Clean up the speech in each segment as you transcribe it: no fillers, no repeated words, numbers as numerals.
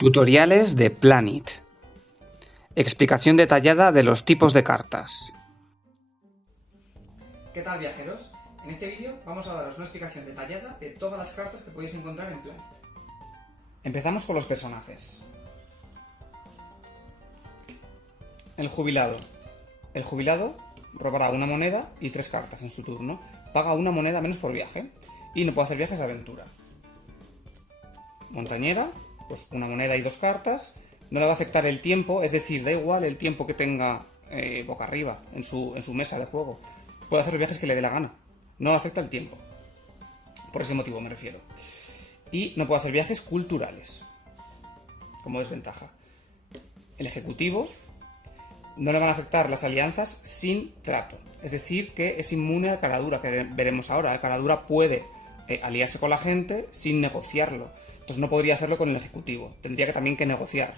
Tutoriales de Planet. Explicación detallada de los tipos de cartas. ¿Qué tal, viajeros? En este vídeo vamos a daros una explicación detallada de todas las cartas que podéis encontrar en Planet. Empezamos por los personajes. El jubilado. El jubilado robará una moneda y 3 cartas en su turno. Paga una moneda menos por viaje y no puede hacer viajes de aventura. Montañera, pues una moneda y 2 cartas. No le va a afectar el tiempo, es decir, da igual el tiempo que tenga boca arriba en su mesa de juego. Puede hacer los viajes que le dé la gana. No le afecta el tiempo. Por ese motivo me refiero. Y no puede hacer viajes culturales, como desventaja. El ejecutivo, no le van a afectar las alianzas sin trato. Es decir, que es inmune a caradura, que veremos ahora. El caradura puede aliarse con la gente sin negociarlo. Entonces no podría hacerlo con el ejecutivo. Tendría que también que negociar.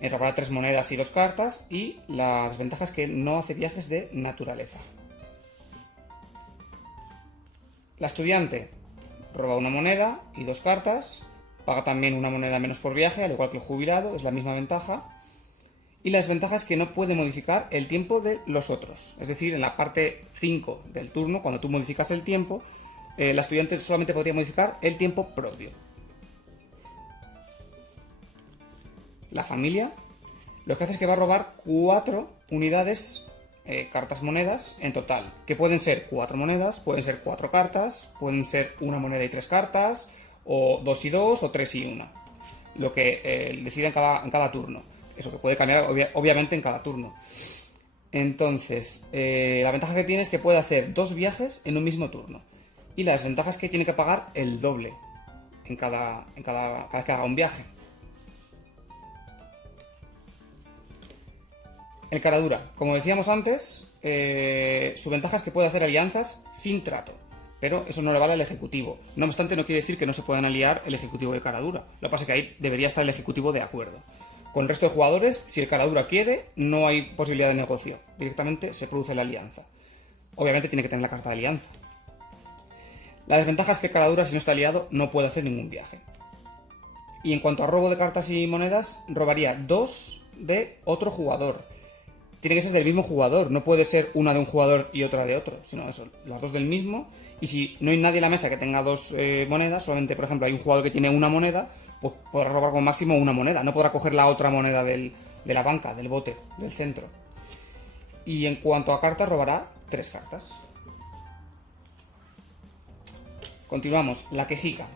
Robará 3 monedas y 2 cartas. Y la desventaja es que no hace viajes de naturaleza. La estudiante roba una moneda y 2 cartas. Paga también una moneda menos por viaje, al igual que el jubilado. Es la misma ventaja. Y la desventaja es que no puede modificar el tiempo de los otros. Es decir, en la parte 5 del turno, cuando tú modificas el tiempo, la estudiante solamente podría modificar el tiempo propio. La familia lo que hace es que va a robar 4 unidades, cartas monedas en total. Que pueden ser 4 monedas, pueden ser 4 cartas, pueden ser una moneda y 3 cartas, o 2 y 2, o 3 y 1. Lo que decide en cada turno. Eso que puede cambiar obviamente en cada turno. Entonces, la ventaja que tiene es que puede hacer 2 viajes en un mismo turno. Y la desventaja es que tiene que pagar el doble cada que haga un viaje. El caradura. Como decíamos antes, su ventaja es que puede hacer alianzas sin trato. Pero eso no le vale al ejecutivo. No obstante, no quiere decir que no se puedan aliar el ejecutivo y el caradura. Lo que pasa es que ahí debería estar el ejecutivo de acuerdo. Con el resto de jugadores, si el caradura quiere, no hay posibilidad de negocio. Directamente se produce la alianza. Obviamente tiene que tener la carta de alianza. La desventaja es que el caradura, si no está aliado, no puede hacer ningún viaje. Y en cuanto a robo de cartas y monedas, robaría 2 de otro jugador. Tiene que ser del mismo jugador, no puede ser una de un jugador y otra de otro, sino eso, las 2 del mismo. Y si no hay nadie en la mesa que tenga 2 monedas, solamente, por ejemplo, hay un jugador que tiene una moneda, pues podrá robar como máximo una moneda, no podrá coger la otra moneda de la banca, del bote, del centro. Y en cuanto a cartas, robará 3 cartas. Continuamos, la quejica.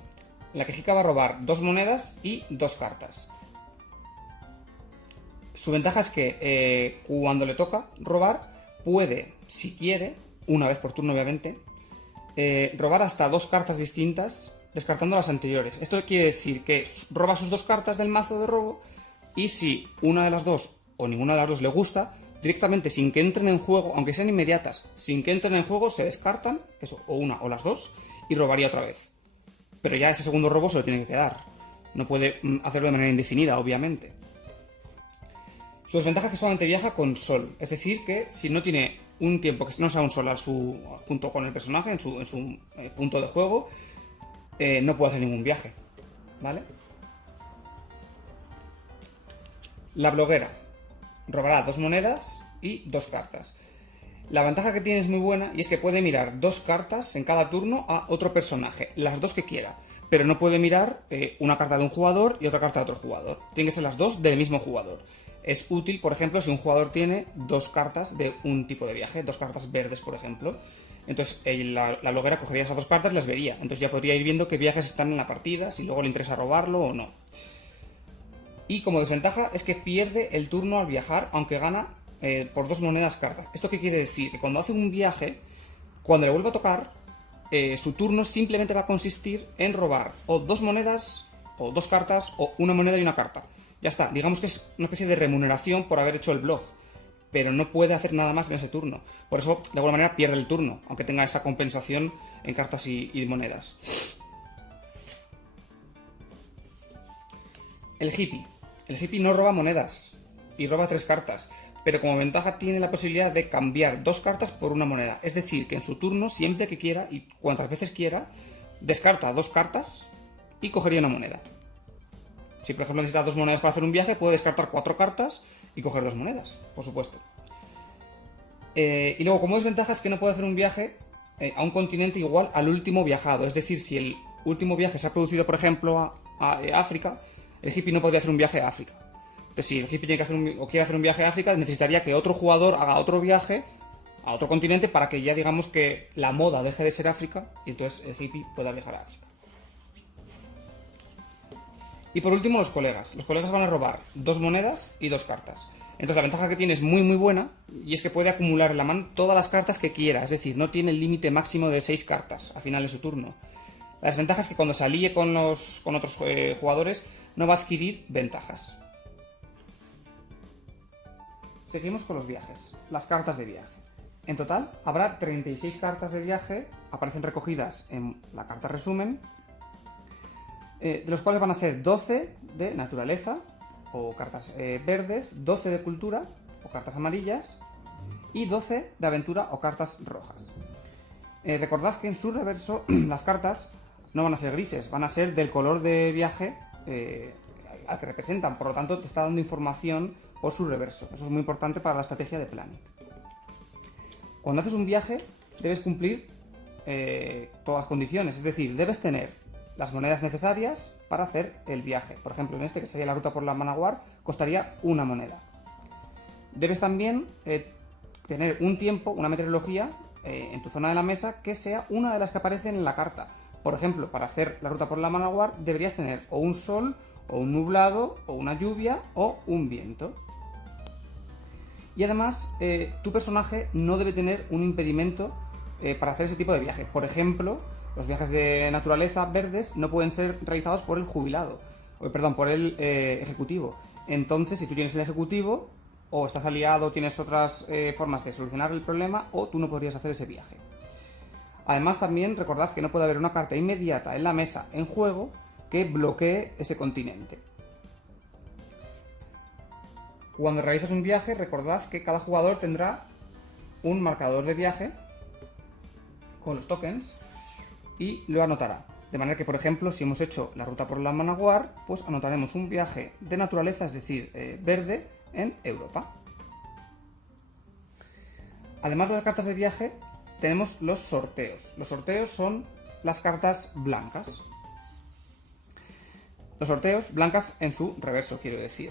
La quejica va a robar 2 monedas y 2 cartas. Su ventaja es que cuando le toca robar, puede, si quiere, una vez por turno obviamente, robar hasta 2 cartas distintas, descartando las anteriores. Esto quiere decir que roba sus 2 cartas del mazo de robo y si una de las 2 o ninguna de las 2 le gusta, directamente sin que entren en juego, aunque sean inmediatas, sin que entren en juego, se descartan, eso, o una o las 2, y robaría otra vez. Pero ya ese segundo robo se lo tiene que quedar. No puede hacerlo de manera indefinida, obviamente. Su desventaja es que solamente viaja con sol, es decir, que si no tiene un tiempo que no sea un sol junto con el personaje, en su punto de juego, no puede hacer ningún viaje, ¿vale? La bloguera robará 2 monedas y 2 cartas. La ventaja que tiene es muy buena y es que puede mirar 2 cartas en cada turno a otro personaje, las 2 que quiera, pero no puede mirar una carta de un jugador y otra carta de otro jugador. Tienen que ser las 2 del mismo jugador. Es útil, por ejemplo, si un jugador tiene 2 cartas de un tipo de viaje, 2 cartas verdes, por ejemplo. Entonces la bloguera cogería esas 2 cartas y las vería. Entonces ya podría ir viendo qué viajes están en la partida, si luego le interesa robarlo o no. Y como desventaja es que pierde el turno al viajar, aunque gana por 2 monedas cartas. ¿Esto qué quiere decir? Que cuando hace un viaje, cuando le vuelva a tocar, su turno simplemente va a consistir en robar o 2 monedas, o 2 cartas, o una moneda y una carta. Ya está, digamos que es una especie de remuneración por haber hecho el blog, pero no puede hacer nada más en ese turno. Por eso, de alguna manera, pierde el turno, aunque tenga esa compensación en cartas y monedas. El hippie. El hippie no roba monedas y roba 3 cartas, pero como ventaja tiene la posibilidad de cambiar 2 cartas por una moneda. Es decir, que en su turno, siempre que quiera y cuantas veces quiera, descarta 2 cartas y cogería una moneda. Si por ejemplo necesita 2 monedas para hacer un viaje, puede descartar 4 cartas y coger 2 monedas, por supuesto. Y luego, como desventaja, es que no puede hacer un viaje a un continente igual al último viajado. Es decir, si el último viaje se ha producido, por ejemplo, a África, el hippie no podría hacer un viaje a África. Entonces, si el hippie tiene que hacer quiere hacer un viaje a África, necesitaría que otro jugador haga otro viaje a otro continente para que ya digamos que la moda deje de ser África y entonces el hippie pueda viajar a África. Y por último, los colegas. Los colegas van a robar 2 monedas y 2 cartas. Entonces la ventaja que tiene es muy buena, y es que puede acumular en la mano todas las cartas que quiera, es decir, no tiene el límite máximo de 6 cartas a final de su turno. La desventaja es que cuando se alíe con otros jugadores no va a adquirir ventajas. Seguimos con los viajes, las cartas de viaje. En total habrá 36 cartas de viaje, aparecen recogidas en la carta resumen, de los cuales van a ser 12 de naturaleza, o cartas verdes, 12 de cultura, o cartas amarillas, y 12 de aventura, o cartas rojas. Recordad que en su reverso las cartas no van a ser grises, van a ser del color de viaje al que representan, por lo tanto te está dando información por su reverso. Eso es muy importante para la estrategia de Planet. Cuando haces un viaje debes cumplir todas las condiciones, es decir, debes tener las monedas necesarias para hacer el viaje. Por ejemplo, en este, que sería la ruta por la Manowar, costaría 1 moneda. Debes también tener un tiempo, una meteorología en tu zona de la mesa que sea una de las que aparecen en la carta. Por ejemplo, para hacer la ruta por la Manowar deberías tener o un sol, o un nublado, o una lluvia, o un viento. Y además, tu personaje no debe tener un impedimento para hacer ese tipo de viaje. Por ejemplo, los viajes de naturaleza verdes no pueden ser realizados por el jubilado, por el ejecutivo. Entonces, si tú tienes el ejecutivo, o estás aliado, o tienes otras formas de solucionar el problema, o tú no podrías hacer ese viaje. Además, también recordad que no puede haber una carta inmediata en la mesa en juego que bloquee ese continente. Cuando realizas un viaje, recordad que cada jugador tendrá un marcador de viaje con los tokens y lo anotará. De manera que, por ejemplo, si hemos hecho la ruta por la Manowar, pues anotaremos un viaje de naturaleza, es decir, verde, en Europa. Además de las cartas de viaje, tenemos los sorteos. Los sorteos son las cartas blancas. Los sorteos, blancas en su reverso, quiero decir.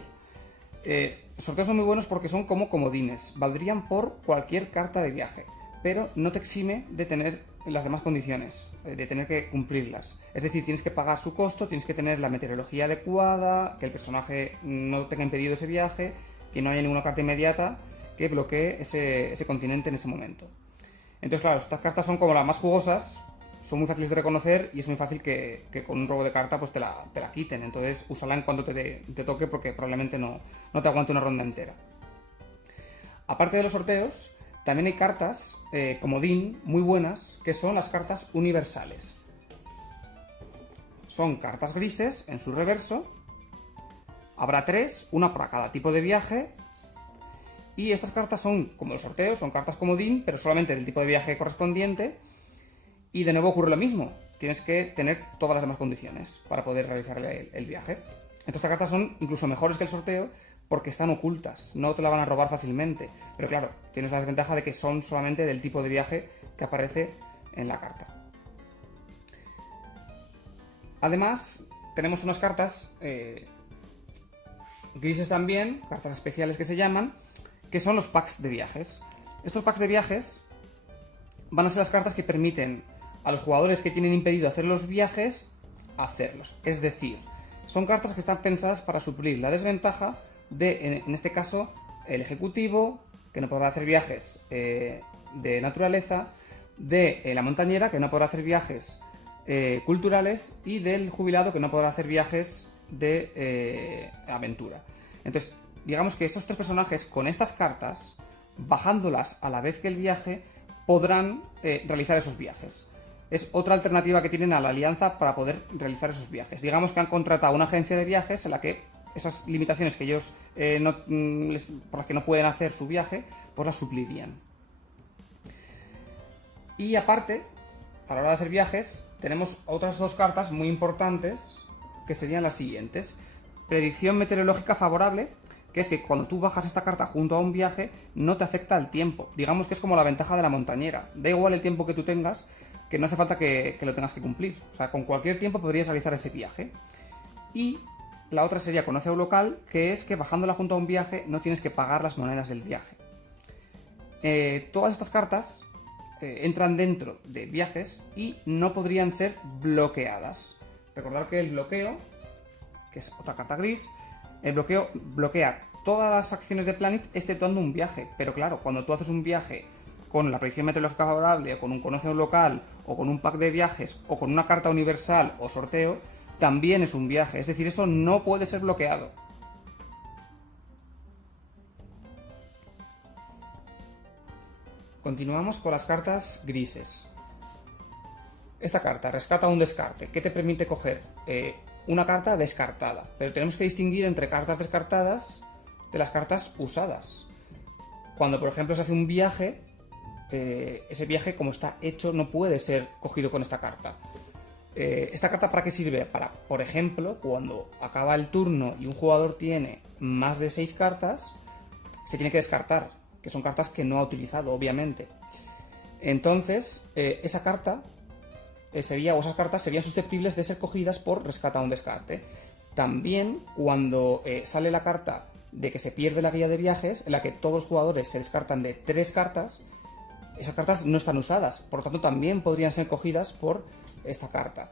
Los sorteos son muy buenos porque son como comodines, valdrían por cualquier carta de viaje, pero no te exime de tener las demás condiciones, de tener que cumplirlas. Es decir, tienes que pagar su costo, tienes que tener la meteorología adecuada, que el personaje no tenga impedido ese viaje, que no haya ninguna carta inmediata que bloquee ese continente en ese momento. Entonces, claro, estas cartas son como las más jugosas, son muy fáciles de reconocer y es muy fácil que con un robo de carta pues te la quiten. Entonces, úsala en cuanto te toque porque probablemente no te aguante una ronda entera. Aparte de los sorteos, también hay cartas comodín muy buenas, que son las cartas universales. Son cartas grises en su reverso. Habrá 3, una para cada tipo de viaje. Y estas cartas son, como los sorteos, son cartas comodín, pero solamente del tipo de viaje correspondiente. Y de nuevo ocurre lo mismo. Tienes que tener todas las demás condiciones para poder realizar el viaje. Entonces estas cartas son incluso mejores que el sorteo porque están ocultas, no te la van a robar fácilmente. Pero claro, tienes la desventaja de que son solamente del tipo de viaje que aparece en la carta. Además, tenemos unas cartas grises también, cartas especiales que se llaman, que son los packs de viajes. Estos packs de viajes van a ser las cartas que permiten a los jugadores que tienen impedido hacer los viajes, hacerlos. Es decir, son cartas que están pensadas para suplir la desventaja de, en este caso, el ejecutivo, que no podrá hacer viajes de naturaleza, de la montañera, que no podrá hacer viajes culturales, y del jubilado, que no podrá hacer viajes de aventura. Entonces, digamos que estos 3 personajes, con estas cartas, bajándolas a la vez que el viaje, podrán realizar esos viajes. Es otra alternativa que tienen a la alianza para poder realizar esos viajes. Digamos que han contratado una agencia de viajes en la que esas limitaciones que ellos por las que no pueden hacer su viaje, pues las suplirían. Y aparte, a la hora de hacer viajes, tenemos otras 2 cartas muy importantes que serían las siguientes. predicción meteorológica favorable, que es que cuando tú bajas esta carta junto a un viaje, no te afecta el tiempo. Digamos que es como la ventaja de la montañera. Da igual el tiempo que tú tengas, que no hace falta que lo tengas que cumplir. O sea, con cualquier tiempo podrías realizar ese viaje. Y la otra sería conoce a un local, que es que bajándola junto a un viaje no tienes que pagar las monedas del viaje. Todas estas cartas entran dentro de viajes y no podrían ser bloqueadas. Recordad que el bloqueo, que es otra carta gris, el bloqueo bloquea todas las acciones de Planet exceptuando un viaje. Pero claro, cuando tú haces un viaje con la predicción meteorológica favorable, o con un conoce a un local, o con un pack de viajes, o con una carta universal o sorteo, también es un viaje. Es decir, eso no puede ser bloqueado. Continuamos con las cartas grises. Esta carta rescata un descarte. ¿Qué te permite coger? Una carta descartada. Pero tenemos que distinguir entre cartas descartadas de las cartas usadas. Cuando, por ejemplo, se hace un viaje, ese viaje, como está hecho, no puede ser cogido con esta carta. ¿Esta carta para qué sirve? Para, por ejemplo, cuando acaba el turno y un jugador tiene más de 6 cartas, se tiene que descartar, que son cartas que no ha utilizado, obviamente. Entonces, esa carta esas cartas serían susceptibles de ser cogidas por rescata un descarte. También, cuando sale la carta de que se pierde la guía de viajes, en la que todos los jugadores se descartan de 3 cartas, esas cartas no están usadas, por lo tanto también podrían ser cogidas por esta carta.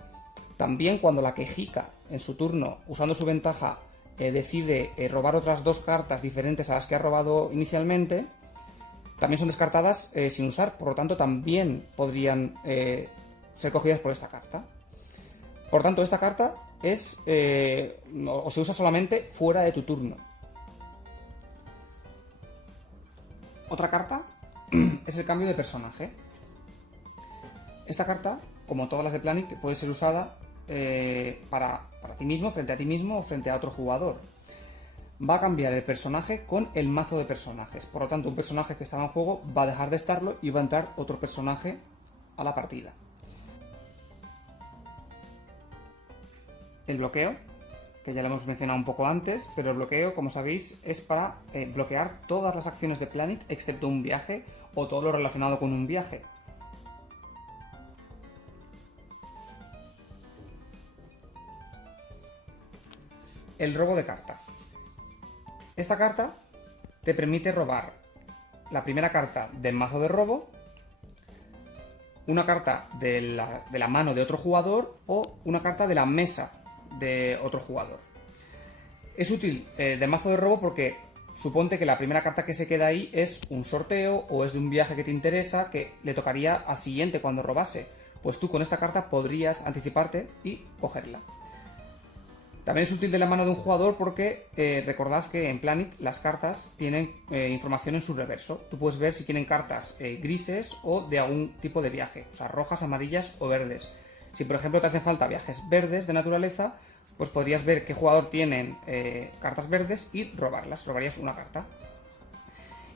También cuando la quejica en su turno, usando su ventaja, decide robar otras 2 cartas diferentes a las que ha robado inicialmente, también son descartadas sin usar, por lo tanto también podrían ser cogidas por esta carta. Por tanto, esta carta es o se usa solamente fuera de tu turno. Otra carta es el cambio de personaje. Esta carta, como todas las de Planet, puede ser usada para ti mismo, frente a ti mismo o frente a otro jugador. Va a cambiar el personaje con el mazo de personajes. Por lo tanto, un personaje que estaba en juego va a dejar de estarlo y va a entrar otro personaje a la partida. El bloqueo, que ya lo hemos mencionado un poco antes, pero el bloqueo, como sabéis, es para bloquear todas las acciones de Planet excepto un viaje o todo lo relacionado con un viaje. El robo de carta. Esta carta te permite robar la primera carta del mazo de robo, una carta de la mano de otro jugador o una carta de la mesa de otro jugador. Es útil del mazo de robo porque suponte que la primera carta que se queda ahí es un sorteo o es de un viaje que te interesa que le tocaría al siguiente cuando robase. Pues tú con esta carta podrías anticiparte y cogerla. También es útil de la mano de un jugador porque recordad que en Planet las cartas tienen información en su reverso. Tú puedes ver si tienen cartas grises o de algún tipo de viaje, o sea, rojas, amarillas o verdes. Si por ejemplo te hacen falta viajes verdes de naturaleza, pues podrías ver qué jugador tienen cartas verdes y robarlas, robarías una carta.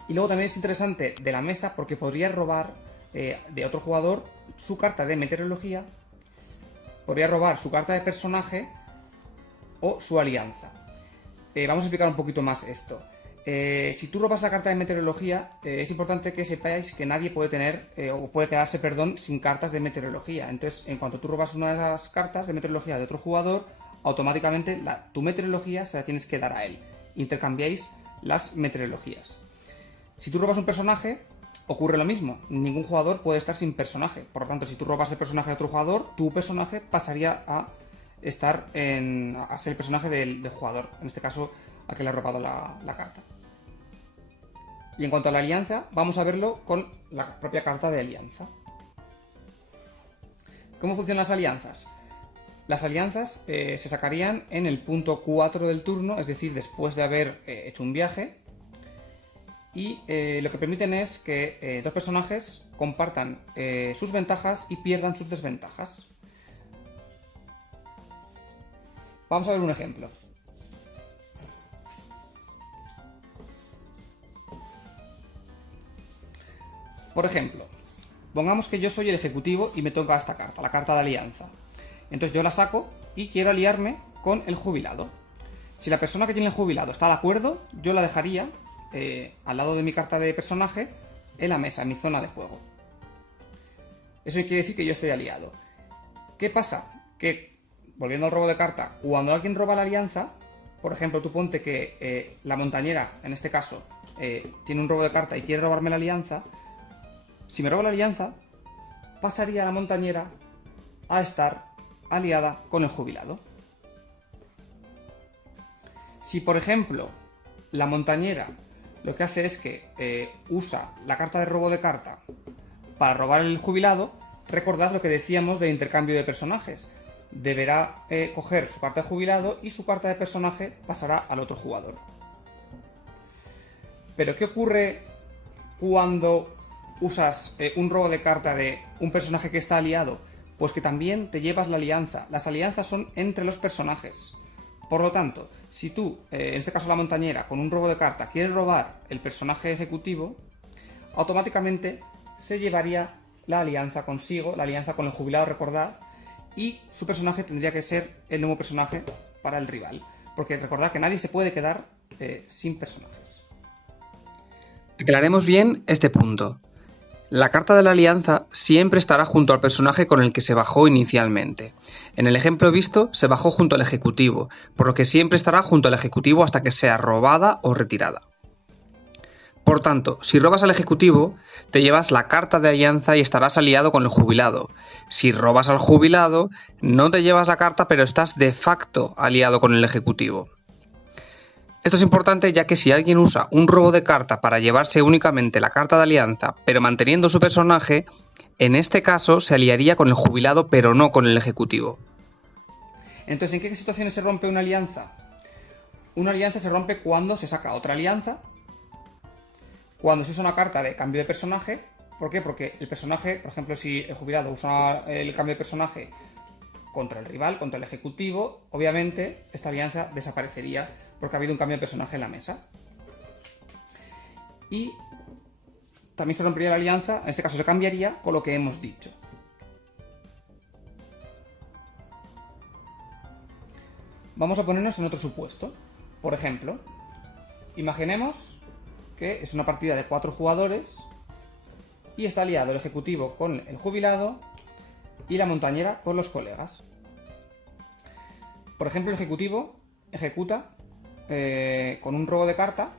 Y luego también es interesante de la mesa porque podrías robar de otro jugador su carta de meteorología, podría robar su carta de personaje o su alianza. Vamos a explicar un poquito más esto. Si tú robas la carta de meteorología, es importante que sepáis que nadie puede tener, o puede quedarse, sin cartas de meteorología. Entonces, en cuanto tú robas una de las cartas de meteorología de otro jugador, automáticamente tu meteorología se la tienes que dar a él. Intercambiáis las meteorologías. Si tú robas un personaje, ocurre lo mismo. Ningún jugador puede estar sin personaje. Por lo tanto, si tú robas el personaje de otro jugador, tu personaje pasaría a ser el personaje del jugador, en este caso a que le ha robado la carta. Y en cuanto a la alianza, vamos a verlo con la propia carta de alianza. ¿Cómo funcionan las alianzas? Las alianzas se sacarían en el punto 4 del turno, es decir, después de haber hecho un viaje, y lo que permiten es que dos personajes compartan sus ventajas y pierdan sus desventajas. Vamos a ver un ejemplo. Por ejemplo, pongamos que yo soy el ejecutivo y me toca esta carta, la carta de alianza. Entonces yo la saco y quiero aliarme con el jubilado. Si la persona que tiene el jubilado está de acuerdo, yo la dejaría al lado de mi carta de personaje en la mesa, en mi zona de juego. Eso quiere decir que yo estoy aliado. ¿Qué pasa? Que, volviendo al robo de carta, cuando alguien roba la alianza, por ejemplo, tú ponte que la montañera, en este caso, tiene un robo de carta y quiere robarme la alianza. Si me roba la alianza, pasaría a la montañera a estar aliada con el jubilado. Si, por ejemplo, la montañera lo que hace es que usa la carta de robo de carta para robar el jubilado, recordad lo que decíamos del intercambio de personajes. Deberá coger su carta de jubilado y su carta de personaje pasará al otro jugador. Pero ¿qué ocurre cuando usas un robo de carta de un personaje que está aliado? Pues que también te llevas la alianza. Las alianzas son entre los personajes. Por lo tanto, si tú, en este caso la montañera, con un robo de carta quieres robar el personaje ejecutivo, automáticamente se llevaría la alianza consigo, la alianza con el jubilado, recordad, y su personaje tendría que ser el nuevo personaje para el rival. Porque recordad que nadie se puede quedar sin personajes. Aclaremos bien este punto. La carta de la alianza siempre estará junto al personaje con el que se bajó inicialmente. En el ejemplo visto, se bajó junto al ejecutivo, por lo que siempre estará junto al ejecutivo hasta que sea robada o retirada. Por tanto, si robas al ejecutivo, te llevas la carta de alianza y estarás aliado con el jubilado. Si robas al jubilado, no te llevas la carta, pero estás de facto aliado con el ejecutivo. Esto es importante ya que si alguien usa un robo de carta para llevarse únicamente la carta de alianza, pero manteniendo su personaje, en este caso se aliaría con el jubilado, pero no con el ejecutivo. Entonces, ¿en qué situaciones se rompe una alianza? Una alianza se rompe cuando se saca otra alianza, cuando se usa una carta de cambio de personaje. ¿Por qué? Porque el personaje, por ejemplo, si el jubilado usa el cambio de personaje contra el rival, contra el ejecutivo, obviamente esta alianza desaparecería porque ha habido un cambio de personaje en la mesa. Y también se rompería la alianza, en este caso se cambiaría con lo que hemos dicho. Vamos a ponernos en otro supuesto. Por ejemplo, imaginemos que es una partida de 4 jugadores y está aliado el ejecutivo con el jubilado y la montañera con los colegas. Por ejemplo, el ejecutivo ejecuta con un robo de carta,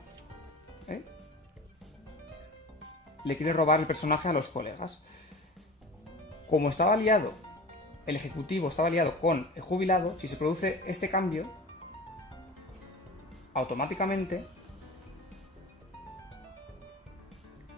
le quiere robar el personaje a los colegas. Como estaba aliado, el ejecutivo estaba aliado con el jubilado, si se produce este cambio, automáticamente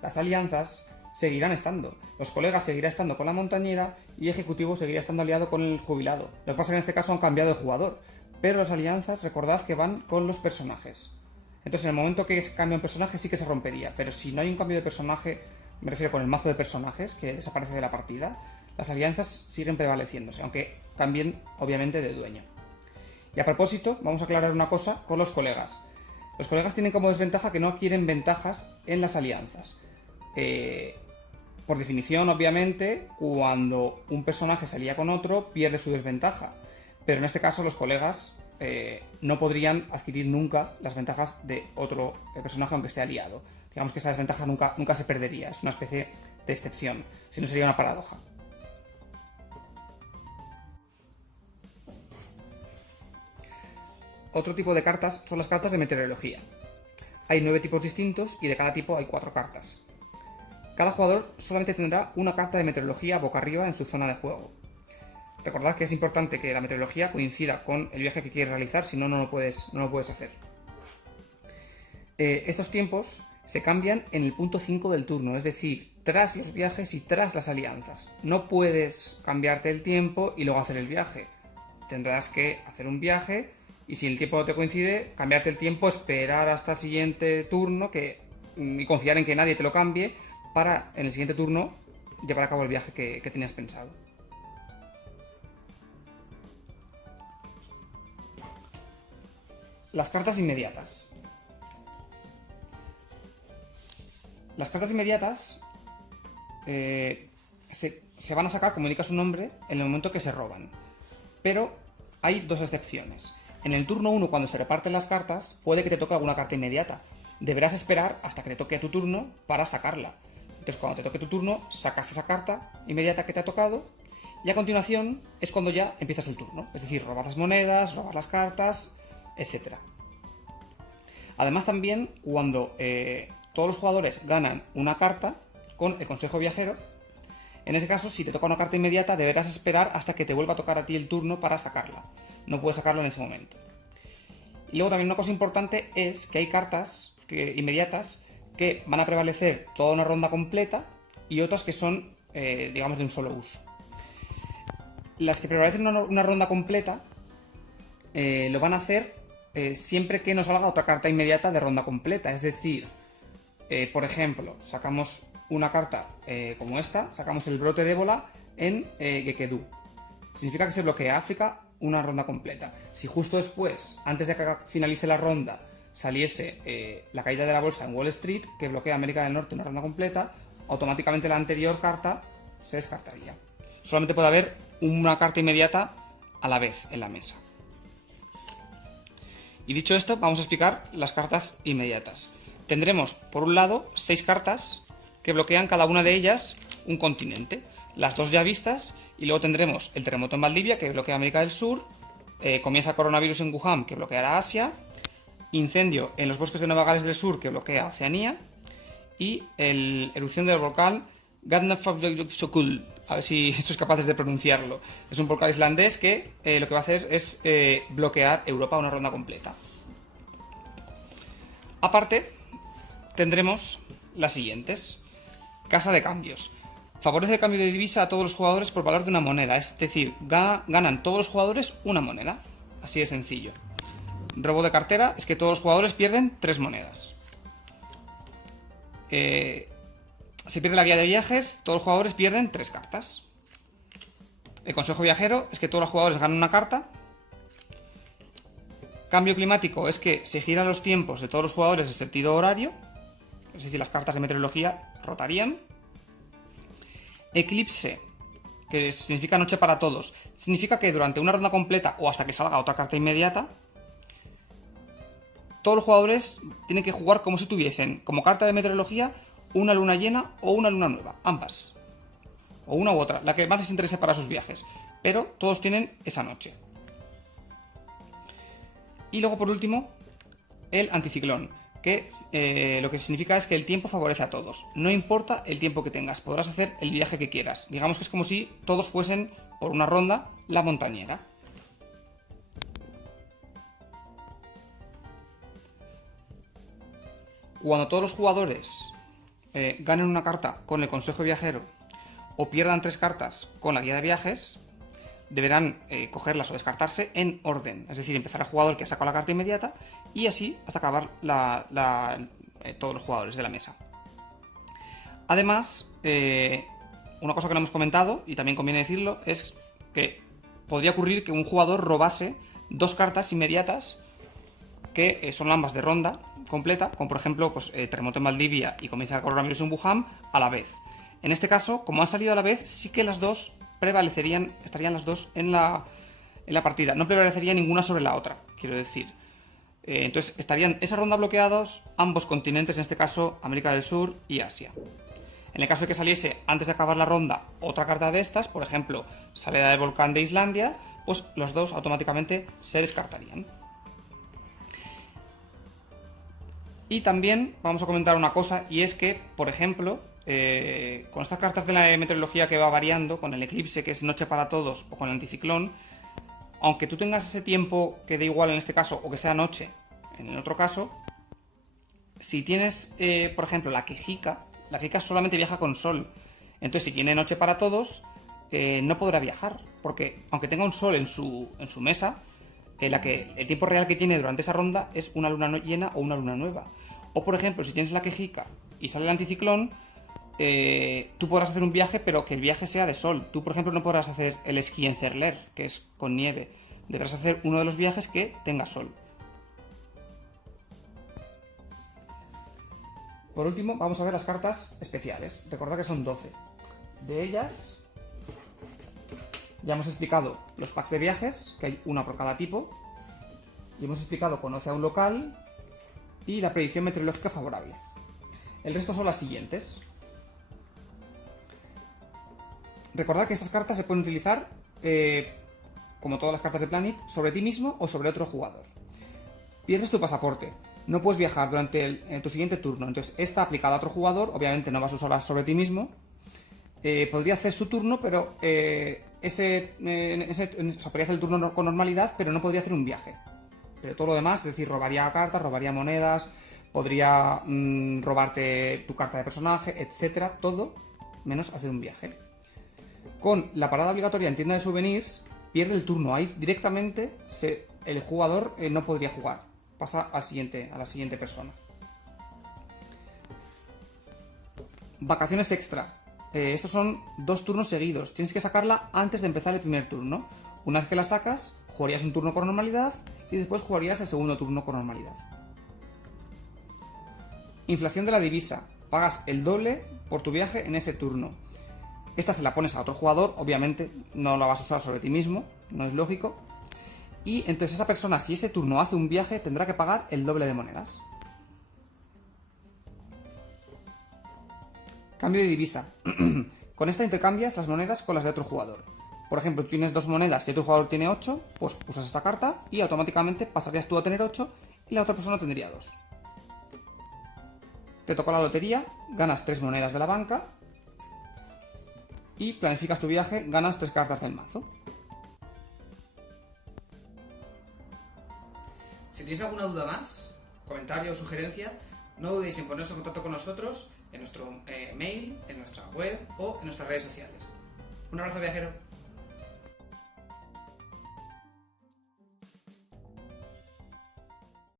las alianzas seguirán estando. Los colegas seguirán estando con la montañera y el ejecutivo seguirá estando aliado con el jubilado. Lo que pasa es que en este caso han cambiado de jugador, pero las alianzas, recordad que van con los personajes. Entonces, en el momento que cambia un personaje sí que se rompería, pero si no hay un cambio de personaje, me refiero con el mazo de personajes que desaparece de la partida, las alianzas siguen prevaleciéndose, aunque cambien obviamente de dueño. Y a propósito, vamos a aclarar una cosa con los colegas. Los colegas tienen como desventaja que no adquieren ventajas en las alianzas. Por definición, obviamente, cuando un personaje se alía con otro, pierde su desventaja. Pero en este caso los colegas no podrían adquirir nunca las ventajas de otro personaje aunque esté aliado. Digamos que esa desventaja nunca se perdería, es una especie de excepción, si no sería una paradoja. Otro tipo de cartas son las cartas de meteorología. Hay 9 tipos distintos y de cada tipo hay 4 cartas. Cada jugador solamente tendrá una carta de meteorología boca arriba en su zona de juego. Recordad que es importante que la meteorología coincida con el viaje que quieres realizar, si no, no lo puedes hacer. Estos tiempos se cambian en el punto 5 del turno, es decir, tras los viajes y tras las alianzas. No puedes cambiarte el tiempo y luego hacer el viaje. Tendrás que hacer un viaje y si el tiempo no te coincide, cambiarte el tiempo, esperar hasta el siguiente turno y confiar en que nadie te lo cambie para en el siguiente turno llevar a cabo el viaje que tenías pensado. Las cartas inmediatas. Las cartas inmediatas se van a sacar, como indica su nombre, en el momento que se roban. Pero hay 2 excepciones. En el turno 1, cuando se reparten las cartas, puede que te toque alguna carta inmediata. Deberás esperar hasta que te toque tu turno para sacarla. Entonces, cuando te toque tu turno, sacas esa carta inmediata que te ha tocado y a continuación es cuando ya empiezas el turno. Es decir, robar las monedas, robar las cartas, etc. Además, también cuando todos los jugadores ganan una carta con el consejo viajero, en ese caso, si te toca una carta inmediata, deberás esperar hasta que te vuelva a tocar a ti el turno para sacarla. No puedes sacarla en ese momento. Y luego también una cosa importante es que hay cartas inmediatas que van a prevalecer toda una ronda completa y otras que son, digamos, de un solo uso. Las que prevalecen una ronda completa lo van a hacer siempre que nos salga otra carta inmediata de ronda completa. Es decir, por ejemplo, sacamos una carta como esta, sacamos el brote de ébola en Gekedu. Significa que se bloquea África una ronda completa. Si justo después, antes de que finalice la ronda, saliese la caída de la bolsa en Wall Street, que bloquea América del Norte una ronda completa, automáticamente la anterior carta se descartaría. Solamente puede haber una carta inmediata a la vez en la mesa. Y dicho esto, vamos a explicar las cartas inmediatas. Tendremos, por un lado, 6 cartas que bloquean cada una de ellas un continente. Las 2 ya vistas, y luego tendremos el terremoto en Valdivia, que bloquea América del Sur, comienza coronavirus en Wuhan, que bloqueará Asia, incendio en los bosques de Nueva Gales del Sur, que bloquea Oceanía, y erupción del volcán Gatnajökull. A ver si sois capaces de pronunciarlo. Es un volcán islandés que lo que va a hacer es bloquear Europa una ronda completa. Aparte, tendremos las siguientes. Casa de cambios. Favorece el cambio de divisa a todos los jugadores por valor de una moneda. Es decir, ganan todos los jugadores una moneda. Así de sencillo. Robo de cartera es que todos los jugadores pierden 3 monedas. Se pierde la guía de viajes, todos los jugadores pierden 3 cartas. El consejo viajero es que todos los jugadores ganan una carta. Cambio climático es que se giran los tiempos de todos los jugadores en sentido horario. Es decir, las cartas de meteorología rotarían. Eclipse, que significa noche para todos. Significa que durante una ronda completa o hasta que salga otra carta inmediata, todos los jugadores tienen que jugar como si tuviesen como carta de meteorología una luna llena o una luna nueva, ambas. O una u otra, la que más les interese para sus viajes. Pero todos tienen esa noche. Y luego, por último, el anticiclón, que lo que significa es que el tiempo favorece a todos. No importa el tiempo que tengas, podrás hacer el viaje que quieras. Digamos que es como si todos fuesen por una ronda la montañera. Cuando todos los jugadores ganen una carta con el consejo viajero o pierdan 3 cartas con la guía de viajes, deberán cogerlas o descartarse en orden. Es decir, empezar el jugador que ha sacado la carta inmediata y así hasta acabar todos los jugadores de la mesa. Además, una cosa que no hemos comentado, y también conviene decirlo, es que podría ocurrir que un jugador robase 2 cartas inmediatas que son ambas de ronda completa, como por ejemplo terremoto en Valdivia y comienza el coronavirus en Wuhan a la vez. En este caso, como han salido a la vez, sí que las dos prevalecerían, estarían las dos en la partida. No prevalecería ninguna sobre la otra, quiero decir. Entonces estarían esa ronda bloqueados ambos continentes, en este caso América del Sur y Asia. En el caso de que saliese antes de acabar la ronda otra carta de estas, por ejemplo, salida del volcán de Islandia, pues los dos automáticamente se descartarían. Y también vamos a comentar una cosa, y es que, por ejemplo, con estas cartas de la meteorología que va variando, con el eclipse, que es noche para todos, o con el anticiclón, aunque tú tengas ese tiempo que dé igual en este caso, o que sea noche en el otro caso, si tienes, por ejemplo, la quejica solamente viaja con sol. Entonces, si tiene noche para todos, no podrá viajar, porque aunque tenga un sol en su mesa, el tiempo real que tiene durante esa ronda es una luna llena o una luna nueva. O por ejemplo, si tienes la quejica y sale el anticiclón, tú podrás hacer un viaje, pero que el viaje sea de sol. Tú, por ejemplo, no podrás hacer el esquí en Cerler, que es con nieve. Deberás hacer uno de los viajes que tenga sol. Por último, vamos a ver las cartas especiales. Recordad que son 12. De ellas ya hemos explicado los packs de viajes, que hay una por cada tipo. y hemos explicado conoce a un local y la predicción meteorológica favorable. El resto son las siguientes. Recordad que estas cartas se pueden utilizar, como todas las cartas de Planet, sobre ti mismo o sobre otro jugador. Pierdes tu pasaporte, no puedes viajar durante tu siguiente turno, entonces esta aplicada a otro jugador, obviamente no vas a usarla sobre ti mismo. Podría hacer su turno, pero podría hacer el turno con normalidad, pero no podría hacer un viaje. Pero todo lo demás, es decir, robaría cartas, robaría monedas, podría robarte tu carta de personaje, etcétera, todo menos hacer un viaje. Con la parada obligatoria en tienda de souvenirs, pierde el turno. Ahí directamente el jugador no podría jugar. Pasa a la siguiente persona. Vacaciones extra. Estos son 2 turnos seguidos. Tienes que sacarla antes de empezar el primer turno. Una vez que la sacas, jugarías un turno con normalidad y después jugarías el segundo turno con normalidad. Inflación de la divisa. Pagas el doble por tu viaje en ese turno. Esta se la pones a otro jugador, obviamente no la vas a usar sobre ti mismo, no es lógico. Y entonces esa persona, si ese turno hace un viaje, tendrá que pagar el doble de monedas. Cambio de divisa. Con esta intercambias las monedas con las de otro jugador. Por ejemplo, tú tienes 2 monedas y otro jugador tiene 8, pues usas esta carta y automáticamente pasarías tú a tener 8 y la otra persona tendría 2. Te tocó la lotería, ganas 3 monedas de la banca y planificas tu viaje, ganas 3 cartas del mazo. Si tenéis alguna duda más, comentario o sugerencia, no dudéis en poneros en contacto con nosotros en nuestro mail, en nuestra web o en nuestras redes sociales. Un abrazo, viajero.